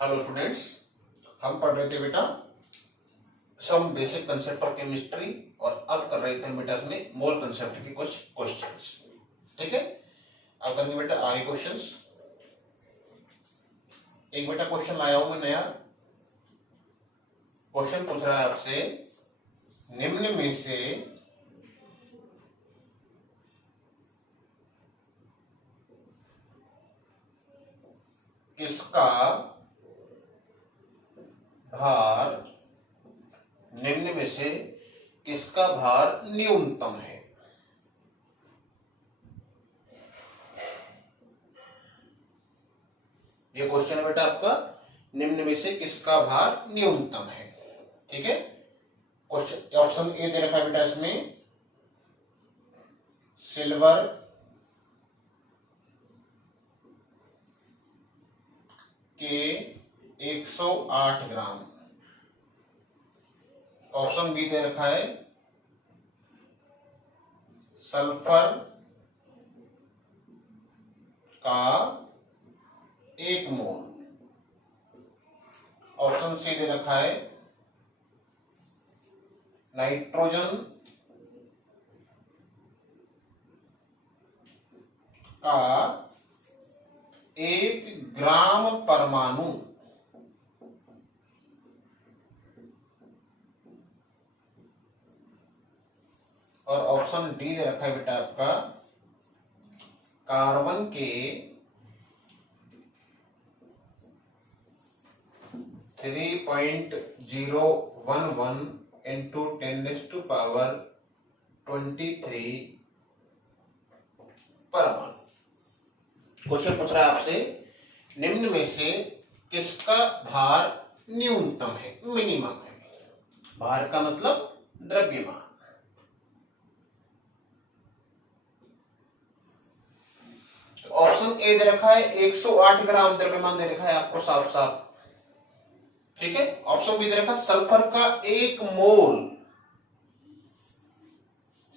Hello students, हम पढ़ रहे थे बेटा some basic concept of chemistry और अब कर रहे थे बेटा इसमें मोल कंसेप्ट के कुछ क्वेश्चंस। ठीक है, अब करेंगे बेटा आगे क्वेश्चंस। एक बेटा क्वेश्चन लाया हूं मैं नया। क्वेश्चन पूछ रहा है आपसे, निम्न में से किसका भार निम्न में से किसका भार न्यूनतम है। ये क्वेश्चन है बेटा आपका, निम्न में से किसका भार न्यूनतम है। ठीक है, क्वेश्चन ऑप्शन ए दे रखा है बेटा इसमें, सिल्वर के 108 ग्राम। ऑप्शन बी दे रखा है, सल्फर का 1 मोल। ऑप्शन सी दे रखा है, नाइट्रोजन का 1 ग्राम परमाणु। और ऑप्शन डी दे रखा है बेटा आपका, कार्बन के 3.011 इंटू 10⁻23 परमाणु। क्वेश्चन पूछ रहा है आपसे, निम्न में से किसका भार न्यूनतम है, मिनिमम है। भार का मतलब द्रव्यमान। तो ऑप्शन ए दे रखा है 108 ग्राम द्रव्यमान दे रखा है आपको साफ साफ। ठीक है, ऑप्शन बी दे रखा सल्फर का 1 मोल।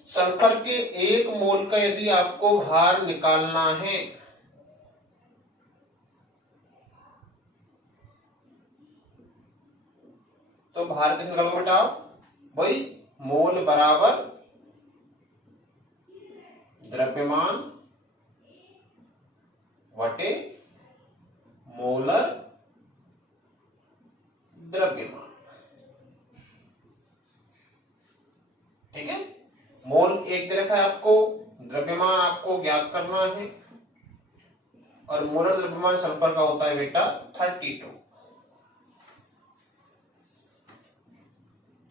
सल्फर के 1 मोल का यदि आपको भार निकालना है तो भार कैसे निकालोगे बेटा आप, वही मोल बराबर द्रव्यमान वटे मोलर द्रव्यमान। ठीक है, मोल 1 दे रखा है आपको, द्रव्यमान आपको ज्ञात करना है और मोलर द्रव्यमान सल्फर का होता है बेटा 32।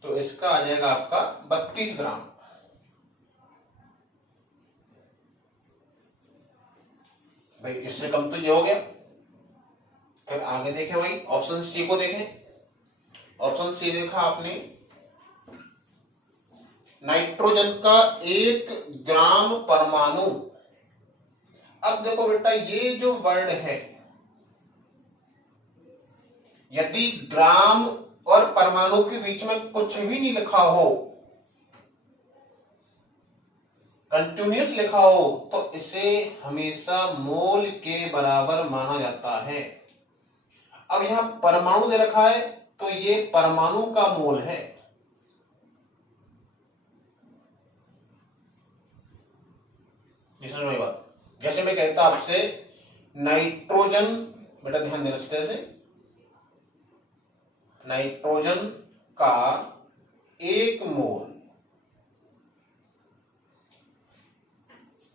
तो इसका आ जाएगा आपका 32 ग्राम। भाई इससे कम तो ये हो गया। फिर आगे देखें, भाई ऑप्शन सी को देखें। ऑप्शन सी देखा आपने, नाइट्रोजन का 1 ग्राम परमाणु। अब देखो बेटा, ये जो वर्ड है, यदि ग्राम और परमाणु के बीच में कुछ भी नहीं लिखा हो, कंटिन्यूअस लिखा हो, तो इसे हमेशा मोल के बराबर माना जाता है। अब यहां परमाणु दे रखा है तो ये परमाणु का मोल है। समझ में बात, जैसे मैं कहता आपसे नाइट्रोजन, बेटा ध्यान देना इस तरह से, नाइट्रोजन का 1 मोल।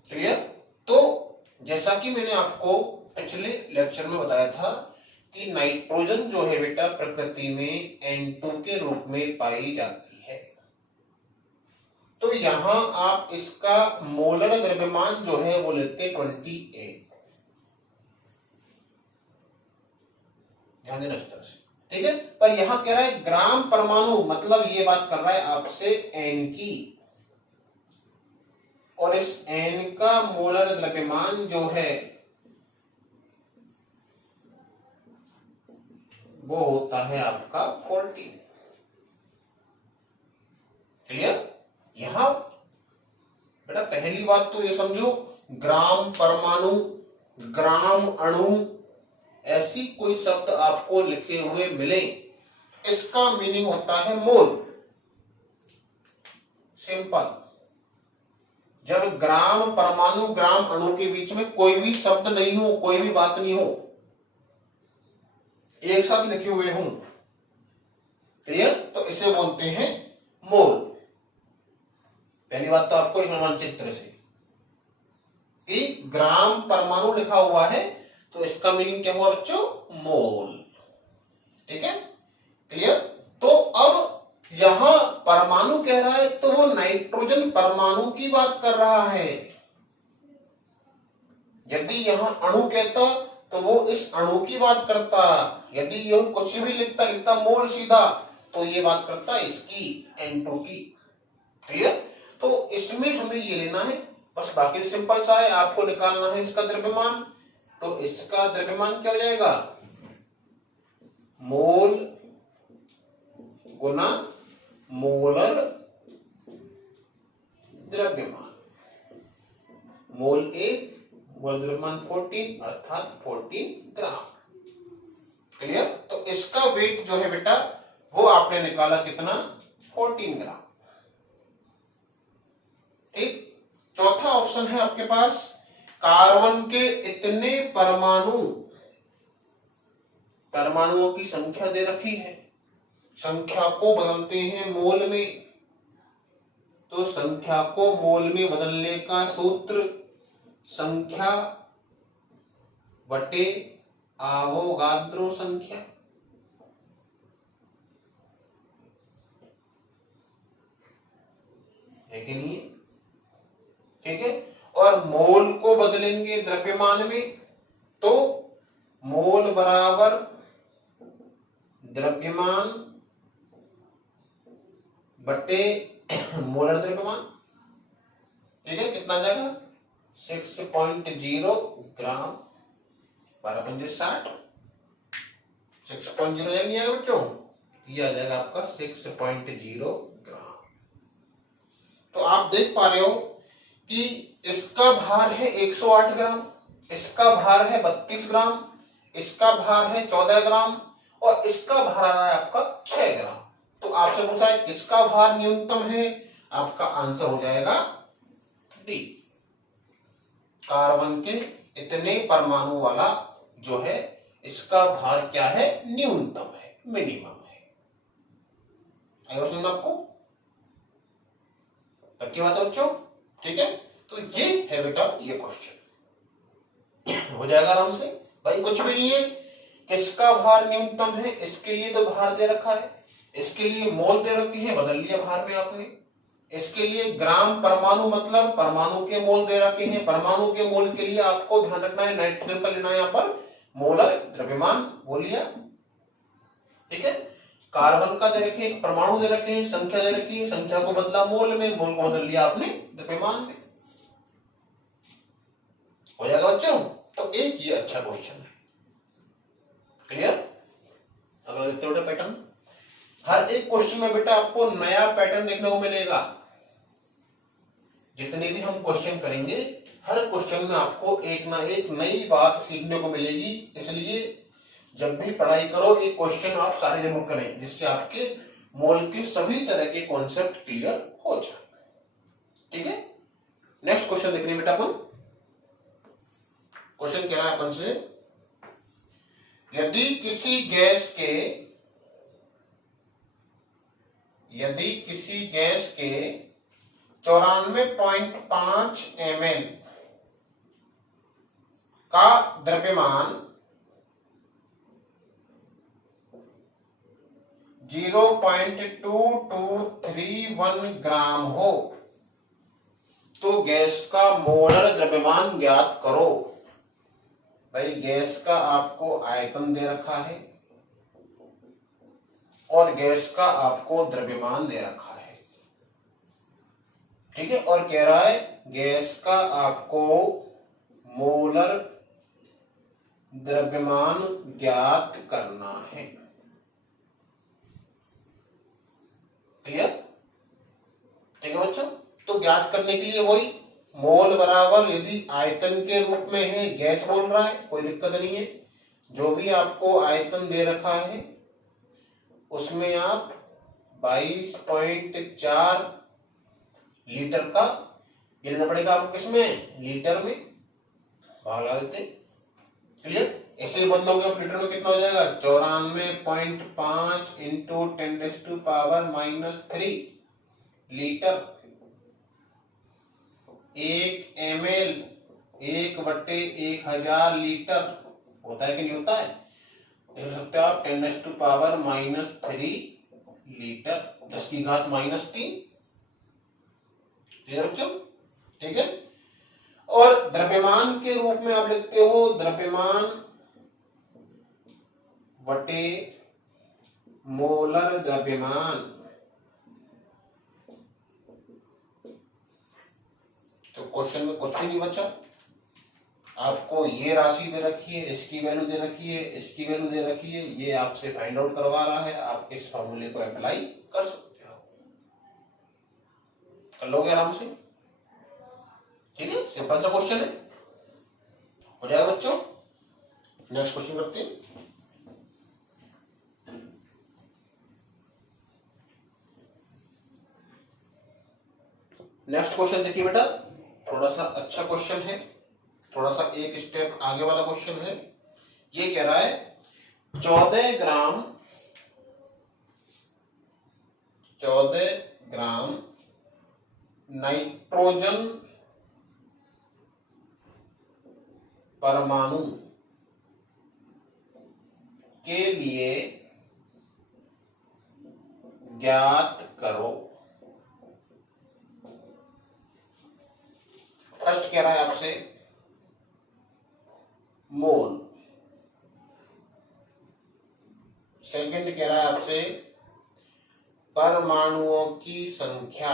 क्लियर। तो जैसा कि मैंने आपको पिछले लेक्चर में बताया था कि नाइट्रोजन जो है बेटा प्रकृति में N2 के रूप में पाई जाती है। तो यहां आप इसका मोलर द्रव्यमान जो है वो लेते 28। ध्यान देना इस तरह से। ठीक है, पर यहां कह रहा है ग्राम परमाणु, मतलब ये बात कर रहा है आपसे N की, और इस N का मोलर द्रव्यमान जो है वो होता है आपका 40। क्लियर। यहां बेटा पहली बात तो ये समझो, ग्राम परमाणु, ग्राम अणु, ऐसी कोई शब्द आपको लिखे हुए मिले, इसका मीनिंग होता है मोल। सिंपल। जब ग्राम परमाणु ग्राम अणु के बीच में कोई भी शब्द नहीं हो, कोई भी बात नहीं हो, एक साथ लिखे हुए हों, क्लियर, तो इसे बोलते हैं मोल। पहली बात तो आपको अनुमान से इस तरह से कि ग्राम परमाणु लिखा हुआ है तो इसका मीनिंग क्या हुआ बच्चों, मोल। ठीक है, क्लियर। तो अब यहां परमाणु कह रहा है तो वो नाइट्रोजन परमाणु की बात कर रहा है। यदि यहां अणु कहता तो वो इस अणु की बात करता। यदि यह कुछ भी लिखता मोल सीधा, तो ये बात करता इसकी, N2 की। क्लियर। तो इसमें हमें ये लेना है बस, बाकी सिंपल सा है, आपको निकालना है इसका द्रव्यमान। तो इसका द्रव्यमान क्या हो जाएगा, मोल गुना मोलर द्रव्यमान। मोल 1, मोल द्रव्यमान 14, अर्थात 14 ग्राम। क्लियर। तो इसका वेट जो है बेटा वो आपने निकाला कितना, 14 ग्राम। ठीक। चौथा ऑप्शन है आपके पास, कार्बन के इतने परमाणुओं की संख्या दे रखी है, संख्या को बदलते हैं मोल में। तो संख्या को मोल में बदलने का सूत्र संख्या बटे आवोगाद्रो संख्या। है कि नहीं, ठीक है। और मोल को बदलेंगे द्रव्यमान में, तो मोल बराबर द्रव्यमान बटे मोलर द्रव्यमान। ठीक है, कितना आ जाएगा, 6.0 ग्राम, 12×5 = 6.0 नहीं आएगा बच्चों, ये आ जाएगा आपका 6.0 ग्राम। तो आप देख पा रहे हो कि इसका भार है 108 ग्राम, इसका भार है 32 ग्राम, इसका भार है 14 ग्राम और इसका भार आ रहा है आपका 6 ग्राम। तो आपसे पूछा है किसका भार न्यूनतम है, आपका आंसर हो जाएगा डी, कार्बन के इतने परमाणु वाला जो है इसका भार क्या है, न्यूनतम है, मिनिमम है। आएगा समझ आपको, पक्की बात है बच्चों। ठीक है, तो ये है बेटा ये क्वेश्चन हो जाएगा आराम से। भाई कुछ भी नहीं है, किसका भार न्यूनतम है, इसके लिए तो भार दे रखा है, इसके लिए मोल दे रखी है, बदल लिया भार में आपने। इसके लिए ग्राम परमाणु मतलब परमाणु के मोल दे रखे हैं, परमाणु के मोल के लिए आपको ध्यान रखना है, नाइट्रोजन का लेना है यहाँ पर मोलर द्रव्यमान, वो लिया। ठीक है, कार्बन का दे रखे, परमाणु दे रखे हैं, संख्या दे रखी है, संख्या को बदला मोल में, मोल को बदल लिया आपने द्रव्यमान में। हो जाएगा बच्चों। तो एक ये अच्छा क्वेश्चन है, क्लियर। अगला देखते हैं पैटर्न। हर एक क्वेश्चन में बेटा आपको नया पैटर्न देखने को मिलेगा। जितने भी हम क्वेश्चन करेंगे हर क्वेश्चन में आपको एक ना एक नई बात सीखने को मिलेगी। इसलिए जब भी पढ़ाई करो एक क्वेश्चन आप सारे जरूर करें, जिससे आपके मोल के सभी तरह के कॉन्सेप्ट क्लियर हो जाए। ठीक है, नेक्स्ट क्वेश्चन देख रहे हैं बेटा अपन। क्वेश्चन कह रहा है अपन से, यदि किसी गैस के 94.5 ml का द्रव्यमान 0.2231 ग्राम हो तो गैस का मोलर द्रव्यमान ज्ञात करो। भाई गैस का आपको आयतन दे रखा है और गैस का आपको द्रव्यमान दे रखा है। ठीक है, और कह रहा है गैस का आपको मोलर द्रव्यमान ज्ञात करना है। क्लियर। ठीक है बच्चों, तो ज्ञात करने के लिए वही मोल बराबर, यदि आयतन के रूप में है, गैस बोल रहा है, कोई दिक्कत नहीं है, जो भी आपको आयतन दे रखा है उसमें आप 22.4 लीटर का गिनना पड़ेगा आपको, किसमें, लीटर में भाग लगा देते। क्लियर? इससे बंद हो गया, लीटर में कितना हो जाएगा, 94.5 इंटू 10⁻³ लीटर। 1 ml 1/1000 लीटर होता है कि नहीं होता है? इसमें सकते हो आप 10⁻³ लीटर, 10⁻³ ठीक है। ठीक है। और द्रव्यमान के रूप में आप लिखते हो द्रव्यमान बटे मोलर द्रव्यमान। तो क्वेश्चन में कुछ भी नहीं बचा, आपको ये राशि दे रखी है, इसकी वैल्यू दे रखी है, इसकी वैल्यू दे रखी है, ये आपसे फाइंड आउट करवा रहा है, आप इस फॉर्मूले को अप्लाई कर सकते हो, कर लोगे आराम से। ठीक है, सिंपल सा क्वेश्चन है, हो जाएगा बच्चों। नेक्स्ट क्वेश्चन करते हैं। नेक्स्ट क्वेश्चन देखिए बेटा, थोड़ा सा अच्छा क्वेश्चन है, थोड़ा सा एक स्टेप आगे वाला क्वेश्चन है। ये कह रहा है 14 ग्राम नाइट्रोजन परमाणु के लिए ज्ञात करो। फर्स्ट कह रहा है आपसे मोल, सेकंड कह रहा है आपसे परमाणुओं की संख्या,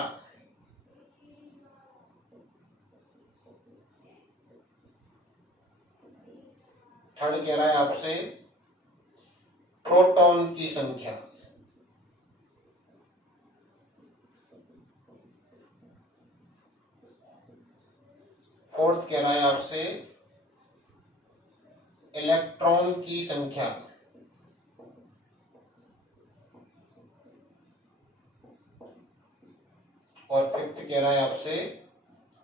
थर्ड कह रहा है आपसे प्रोटॉन की संख्या, फोर्थ कह रहा है आपसे इलेक्ट्रॉन की संख्या, और फिफ्थ कह रहा है आपसे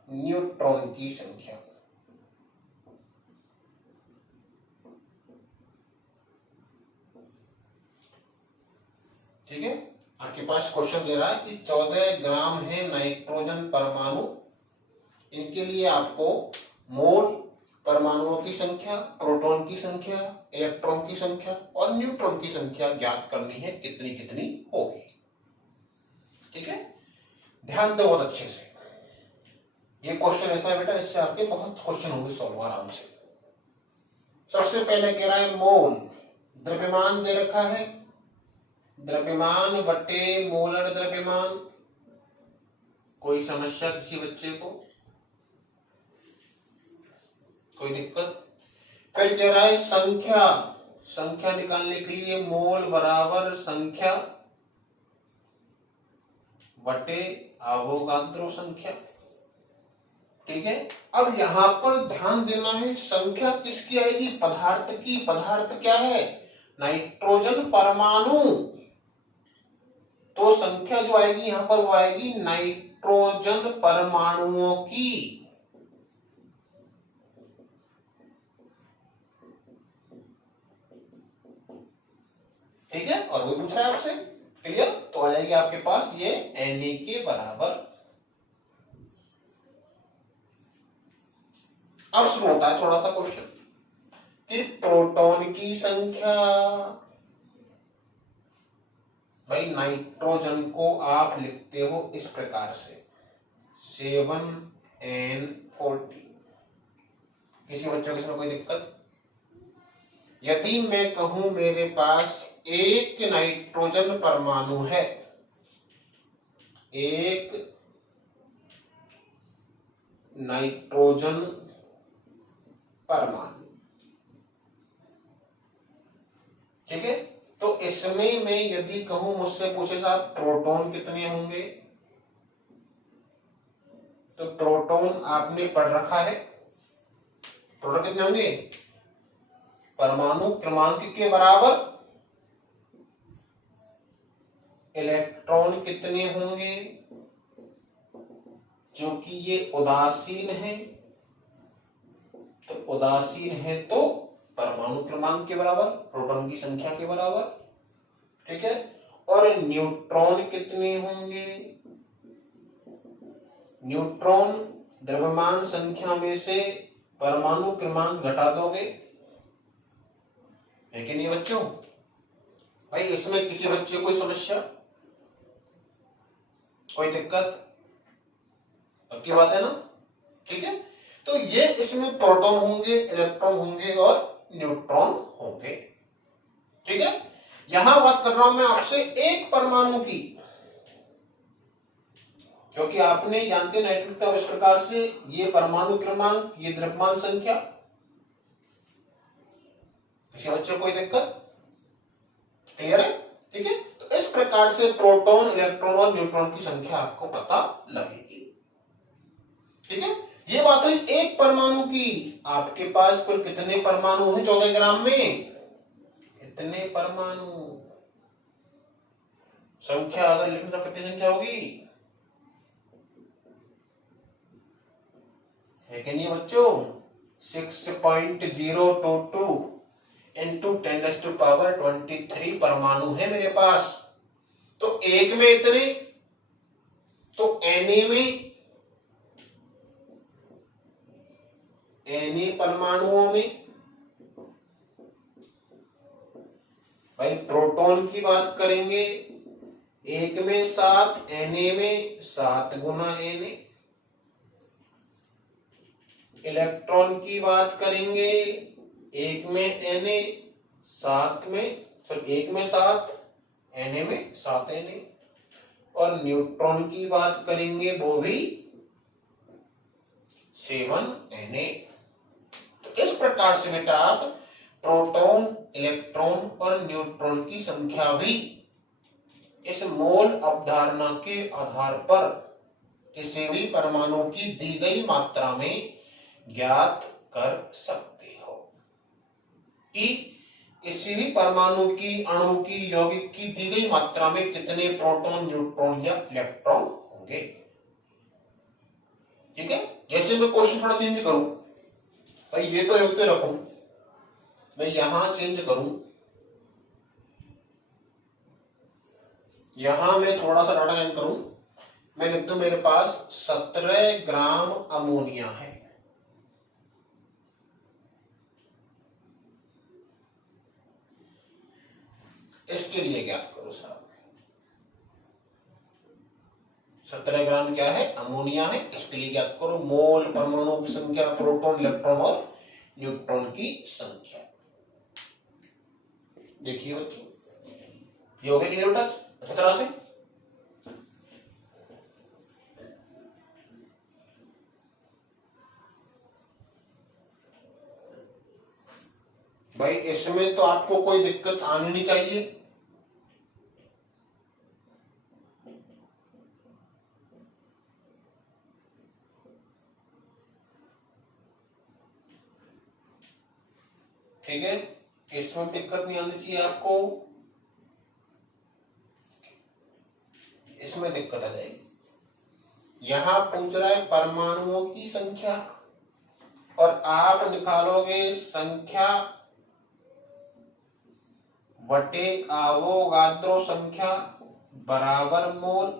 न्यूट्रॉन की संख्या। ठीक है, आपके पास क्वेश्चन दे रहा है कि 14 ग्राम है नाइट्रोजन परमाणु, इनके लिए आपको मोल, परमाणुओं की संख्या, प्रोटॉन की संख्या, इलेक्ट्रॉन की संख्या और न्यूट्रॉन की संख्या ज्ञात करनी है, कितनी कितनी होगी। ठीक है, ध्यान दो बहुत अच्छे से, ये क्वेश्चन ऐसा है बेटा, इससे आपके बहुत क्वेश्चन होंगे सॉल्व आराम से। सबसे पहले कह रहा है मोल, द्रव्यमान दे रखा है, द्रव्यमान बटे मोलर द्रव्यमान, कोई समस्या किसी बच्चे को, कोई दिक्कत? फिर कह रहा है संख्या, संख्या निकालने के लिए मोल बराबर संख्या बटे अवोगाद्रो संख्या। ठीक है, अब यहां पर ध्यान देना है, संख्या किसकी आएगी, पदार्थ की। पदार्थ क्या है, नाइट्रोजन परमाणु, तो संख्या जो आएगी यहां पर वो आएगी नाइट्रोजन परमाणुओं की। ठीक है, और वो पूछ रहा है आपसे, क्लियर? तो आ जाएगी आपके पास ये Na के बराबर। अब शुरू होता है थोड़ा सा क्वेश्चन कि प्रोटॉन की संख्या। भाई नाइट्रोजन को आप लिखते हो इस प्रकार से 7N40। किसी बच्चों को इसमें कोई दिक्कत? यदि मैं कहूं मेरे पास एक नाइट्रोजन परमाणु है, एक नाइट्रोजन परमाणु, ठीक है, तो इसमें मैं यदि कहूं, मुझसे पूछे साहब प्रोटॉन कितने होंगे, तो प्रोटॉन आपने पढ़ रखा है, प्रोटॉन कितने होंगे, परमाणु क्रमांक के बराबर इलेक्ट्रॉन कितने होंगे, जो कि ये उदासीन है, तो उदासीन है तो परमाणु क्रमांक के बराबर, प्रोटॉन की संख्या के बराबर, ठीक है। और न्यूट्रॉन कितने होंगे, न्यूट्रॉन द्रव्यमान संख्या में से परमाणु क्रमांक घटा दोगे, है कि नहीं बच्चों? भाई इसमें किसी बच्चे कोई समस्या, कोई दिक्कत? पक्की बात है ना, ठीक है। तो ये इसमें प्रोटॉन होंगे, इलेक्ट्रॉन होंगे और न्यूट्रॉन होंगे, ठीक है। यहां बात कर रहा हूं मैं आपसे एक परमाणु की, क्योंकि आपने जानते नाइट्रोजन का इस प्रकार से ये परमाणु क्रमांक, ये द्रव्यमान संख्या। किसी बच्चे को कोई दिक्कत? क्लियर है, ठीक है। तो इस प्रकार से प्रोटॉन, इलेक्ट्रॉन और न्यूट्रॉन की संख्या आपको पता लगेगी, ठीक है। ये बात हुई एक परमाणु की। आपके पास कुल कितने परमाणु हैं 14 ग्राम में? इतने परमाणु। संख्या अगर लिखने तो कितनी संख्या होगी, है कि नहीं बच्चों? 6.022 इंटू 10⁻23 परमाणु है मेरे पास। तो एक में इतने, तो Na परमाणुओं में, भाई प्रोटॉन की बात करेंगे, एक में 7, Na में 7 गुना Na। इलेक्ट्रॉन की बात करेंगे, एक में Na, 7 में, एक में 7, Na में 7 Na। और न्यूट्रॉन की बात करेंगे, वो भी 7 Na। तो इस प्रकार से बेटा आप प्रोटॉन, इलेक्ट्रॉन और न्यूट्रॉन की संख्या भी इस मोल अवधारणा के आधार पर किसी भी परमाणु की दी गई मात्रा में ज्ञात कर सकते हो कि किसी भी परमाणु की, अणु की, यौगिक की दी गई मात्रा में कितने प्रोटॉन, न्यूट्रॉन या इलेक्ट्रॉन होंगे, ठीक है। जैसे मैं क्वेश्चन थोड़ा चेंज करूं, भाई ये तो युक्त रखूं, मैं यहां चेंज करूं, यहां मैं थोड़ा सा डाटा चेंज करूं, मैं लिख दूं मेरे पास 17 ग्राम अमोनिया है। इसके लिए ज्ञात करो साहब, 17 ग्राम क्या है, अमोनिया है। इसके लिए ज्ञात करो मोल, परमाणुओं की संख्या, प्रोटॉन, इलेक्ट्रॉन और न्यूट्रॉन की संख्या। देखिए बच्चों, ये हो गया क्लियर बेटा अच्छी तरह से। भाई इसमें तो आपको कोई दिक्कत आनी नहीं चाहिए, ठीक है। इसमें दिक्कत नहीं आनी चाहिए आपको, इसमें दिक्कत आ जाएगी। यहां पूछ रहा है परमाणुओं की संख्या, और आप निकालोगे संख्या बटे आवोगाद्रो संख्या बराबर मोल।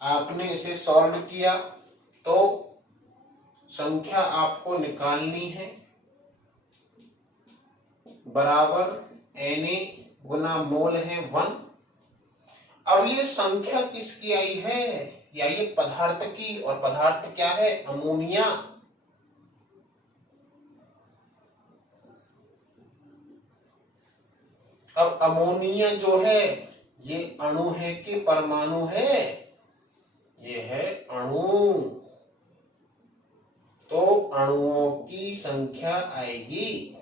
आपने इसे सॉल्व किया तो संख्या आपको निकालनी है बराबर Na गुना मोल है 1। अब ये संख्या किसकी आई है, या ये पदार्थ की, और पदार्थ क्या है, अमोनिया। अब अमोनिया जो है ये अणु है कि परमाणु है, ये है अणु, तो अणुओं की संख्या आएगी।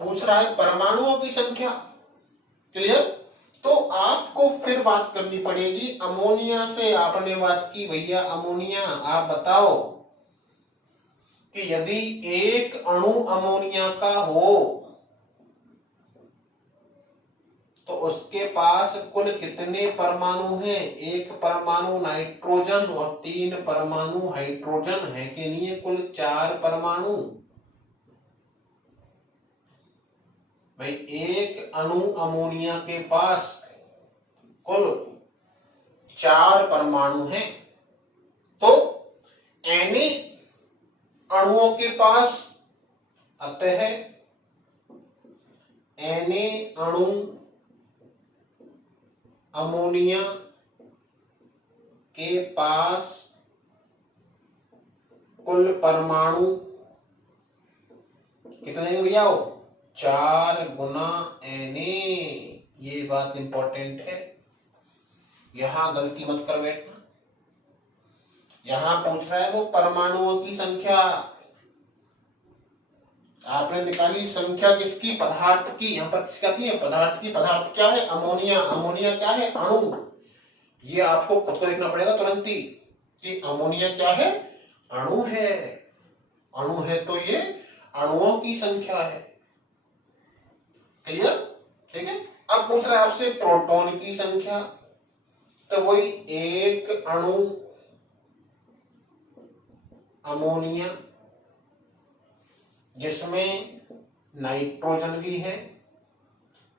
पूछ रहा है परमाणुओं की संख्या, क्लियर। तो आपको फिर बात करनी पड़ेगी, अमोनिया से आपने बात की, भैया अमोनिया आप बताओ कि यदि एक अणु अमोनिया का हो तो उसके पास कुल कितने परमाणु हैं? एक परमाणु नाइट्रोजन और 3 परमाणु हाइड्रोजन है कि नहीं? कुल 4 परमाणु। भाई एक अणु अमोनिया के पास कुल 4 परमाणु हैं, तो Na अणुओं के पास अतः Na अणु अमोनिया के पास कुल परमाणु कितने हो भैया? 4 गुना Na। ये बात इंपॉर्टेंट है, यहां गलती मत कर बैठना। यहां पूछ रहा है वो परमाणुओं की संख्या, आपने निकाली संख्या किसकी? पदार्थ की। यहां पर किसका की है? पदार्थ की। पदार्थ क्या है? अमोनिया। अमोनिया क्या है? अणु। ये आपको खुद को देखना पड़ेगा तुरंत ही कि अमोनिया क्या है? अणु है। अणु है तो ये अणुओं की संख्या है। क्लियर? ठीक है। अब पूछ रहा है आपसे प्रोटॉन की संख्या, तो वही एक अणु अमोनिया जिसमें नाइट्रोजन भी है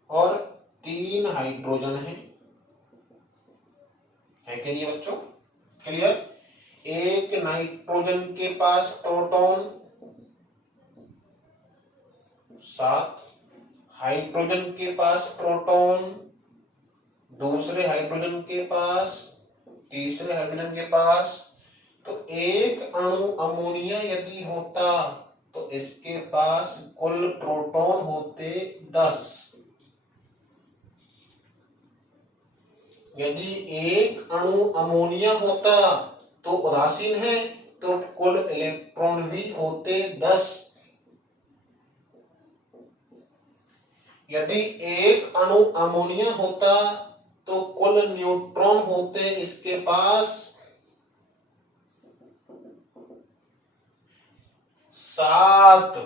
और 3 हाइड्रोजन है कि नहीं बच्चों? क्लियर? एक नाइट्रोजन के पास प्रोटॉन 7, हाइड्रोजन के पास प्रोटॉन, दूसरे हाइड्रोजन के पास, तीसरे हाइड्रोजन के पास। तो एक अणु अमोनिया यदि होता तो इसके पास कुल प्रोटॉन होते 10। यदि एक अणु अमोनिया होता तो उदासीन है, तो कुल इलेक्ट्रॉन भी होते 10। यदि एक अणु अमोनिया होता तो कुल न्यूट्रॉन होते इसके पास 7।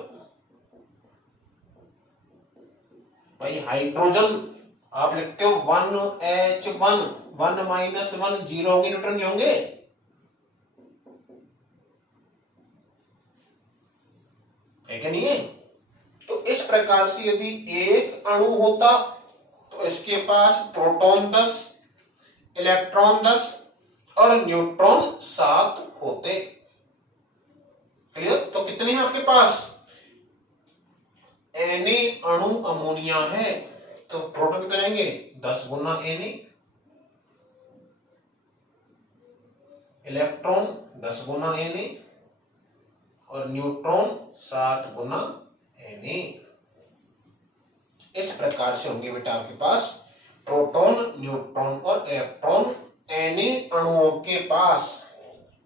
भाई हाइड्रोजन आप लिखते हो 1H1, 1 - 1 0 होंगे, न्यूट्रॉन नहीं होंगे? है कि नहीं है? तो इस प्रकार से यदि एक अणु होता तो इसके पास प्रोटॉन 10, इलेक्ट्रॉन 10 और न्यूट्रॉन 7 होते। क्लियर? तो कितने हैं आपके पास? Na अणु अमोनिया है तो प्रोटॉन कितने आएंगे? 10 गुना Na, इलेक्ट्रॉन 10 गुना Na और न्यूट्रॉन 7 गुना Na। इस प्रकार से होंगे बेटा आपके पास प्रोटॉन, न्यूट्रॉन और इलेक्ट्रॉन Na अणुओं के पास।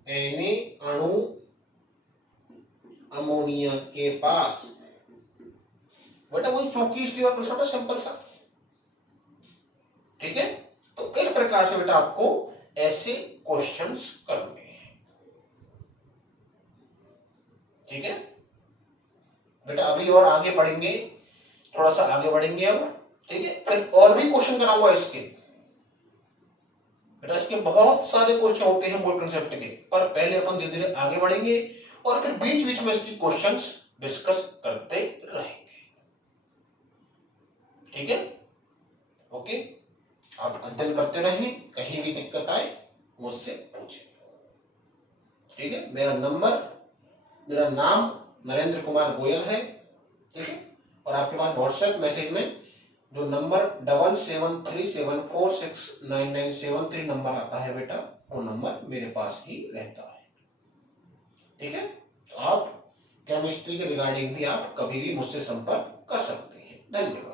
Na अणु अमोनिया के पास बेटा वही चौकी, इसलिए प्रश्न सिंपल सा। ठीक है? तो इस प्रकार से बेटा आपको ऐसे क्वेश्चंस करने हैं। ठीक है बेटा? अभी और आगे पढ़ेंगे, थोड़ा सा आगे बढ़ेंगे अब। ठीक है? फिर और भी क्वेश्चन कराऊंगा इसके बेटा। इसके बहुत सारे क्वेश्चन होते हैं मोल कंसेप्ट के, पर पहले अपन धीरे धीरे आगे बढ़ेंगे और फिर बीच बीच में इसकी क्वेश्चंस डिस्कस करते रहेंगे। ठीक है? ओके, आप अध्ययन करते रहें, कहीं भी दिक्कत आए मुझसे पूछें। ठीक है? मेरा नाम नरेंद्र कुमार गोयल है। ठीक है? और आपके पास व्हाट्सएप मैसेज में जो नंबर 7737469973 नंबर आता है बेटा, वो नंबर मेरे पास ही रहता है। ठीक है? तो आप केमिस्ट्री के रिगार्डिंग भी आप कभी भी मुझसे संपर्क कर सकते हैं। धन्यवाद।